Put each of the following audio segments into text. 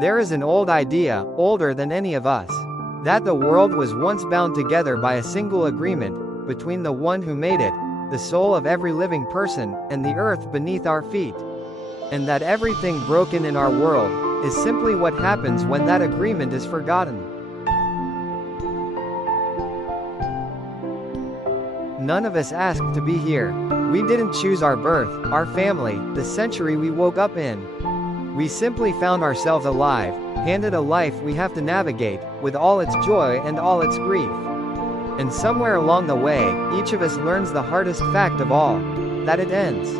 There is an old idea, older than any of us, that the world was once bound together by a single agreement, between the one who made it, the soul of every living person, and the earth beneath our feet. And that everything broken in our world, is simply what happens when that agreement is forgotten. None of us asked to be here. We didn't choose our birth, our family, the century we woke up in. We simply found ourselves alive, handed a life we have to navigate, with all its joy and all its grief. And somewhere along the way, each of us learns the hardest fact of all, that it ends.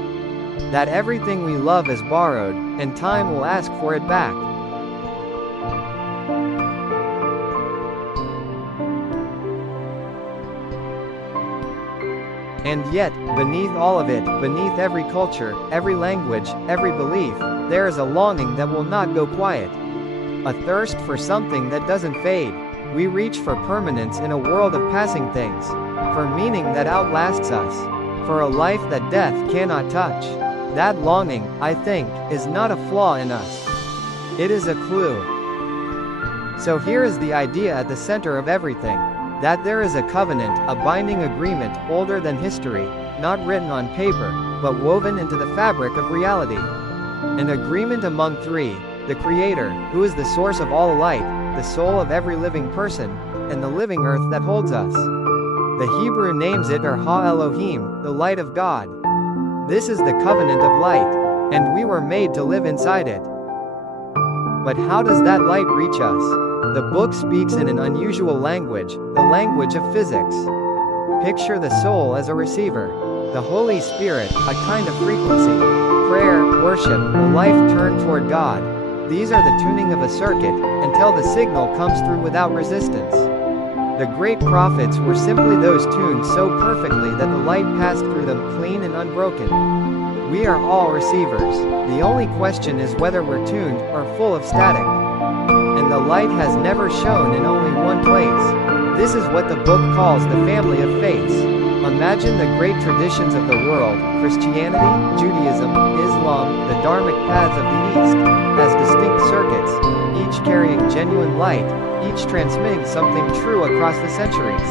That everything we love is borrowed, and time will ask for it back. And yet, beneath all of it, beneath every culture, every language, every belief, there is a longing that will not go quiet. A thirst for something that doesn't fade. We reach for permanence in a world of passing things. For meaning that outlasts us. For a life that death cannot touch. That longing, I think, is not a flaw in us. It is a clue. So here is the idea at the center of everything. That there is a covenant, a binding agreement, older than history, not written on paper, but woven into the fabric of reality. An agreement among three, the Creator, who is the source of all light, the soul of every living person, and the living earth that holds us. The Hebrew names it ha-Elohim, the light of God. This is the covenant of light, and we were made to live inside it. But how does that light reach us? The book speaks in an unusual language, the language of physics. Picture the soul as a receiver. The Holy Spirit, a kind of frequency. Prayer, worship, a life turned toward God. These are the tuning of a circuit, until the signal comes through without resistance. The great prophets were simply those tuned so perfectly that the light passed through them clean and unbroken. We are all receivers. The only question is whether we're tuned, or full of static. And the light has never shone in only one place. This is what the book calls the family of faiths. Imagine the great traditions of the world, Christianity, Judaism, Islam, the Dharmic paths of the East, as distinct circuits, each carrying genuine light, each transmitting something true across the centuries.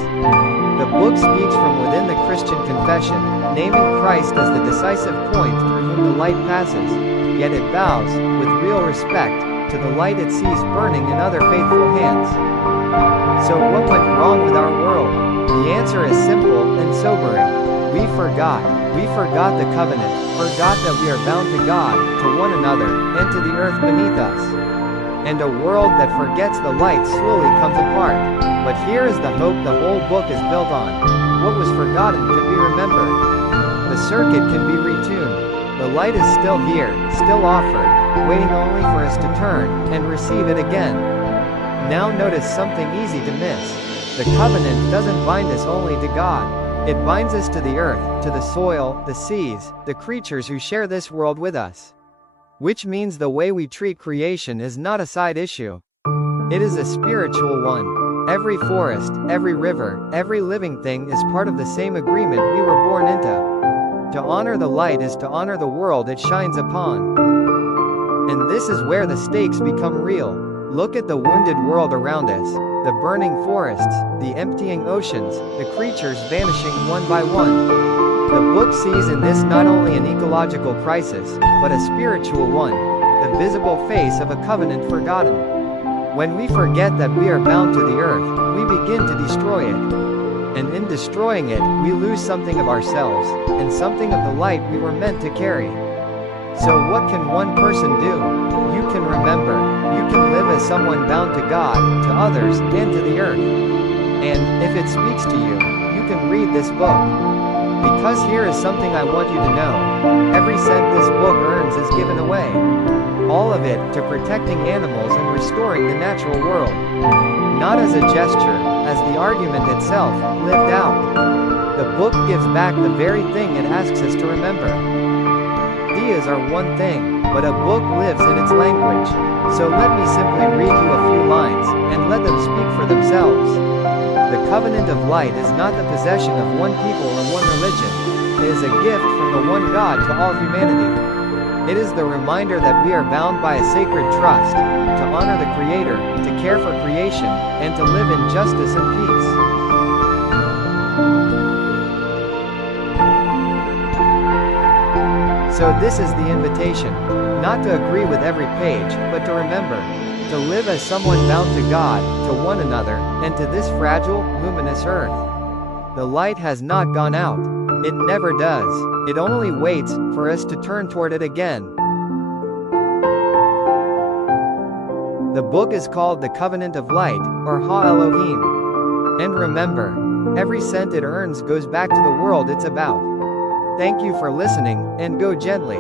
The book speaks from within the Christian confession, naming Christ as the decisive point through whom the light passes, yet it bows, with real respect, to the light it sees burning in other faithful hands. So what went wrong with our world? The answer is simple and sobering. We forgot. We forgot the covenant, forgot that we are bound to God, to one another, and to the earth beneath us. And a world that forgets the light slowly comes apart. But here is the hope the whole book is built on. What was forgotten can be remembered. The circuit can be retuned. The light is still here, still offered, waiting only for us to turn, and receive it again. Now notice something easy to miss. The covenant doesn't bind us only to God. It binds us to the earth, to the soil, the seas, the creatures who share this world with us. Which means the way we treat creation is not a side issue. It is a spiritual one. Every forest, every river, every living thing is part of the same agreement we were born into. To honor the light is to honor the world it shines upon. And this is where the stakes become real. Look at the wounded world around us, the burning forests, the emptying oceans, the creatures vanishing one by one. The book sees in this not only an ecological crisis, but a spiritual one, the visible face of a covenant forgotten. When we forget that we are bound to the earth, we begin to destroy it. And in destroying it, we lose something of ourselves, and something of the light we were meant to carry. So what can one person do? You can remember. You can live as someone bound to God, to others, and to the earth. And, if it speaks to you, you can read this book. Because here is something I want you to know. Every cent this book earns is given away. All of it, to protecting animals and restoring the natural world. Not as a gesture, as the argument itself, lived out. The book gives back the very thing it asks us to remember. Ideas are one thing, but a book lives in its language. So let me simply read you a few lines, and let them speak for themselves. The covenant of light is not the possession of one people or one religion. It is a gift from the one God to all humanity. It is the reminder that we are bound by a sacred trust, to honor the Creator, to care for creation, and to live in justice and peace. So this is the invitation. Not to agree with every page, but to remember. To live as someone bound to God, to one another, and to this fragile, luminous earth. The light has not gone out. It never does. It only waits for us to turn toward it again. The book is called The Covenant of Light, or ha-Elohim. And remember, every cent it earns goes back to the world it's about. Thank you for listening, and go gently.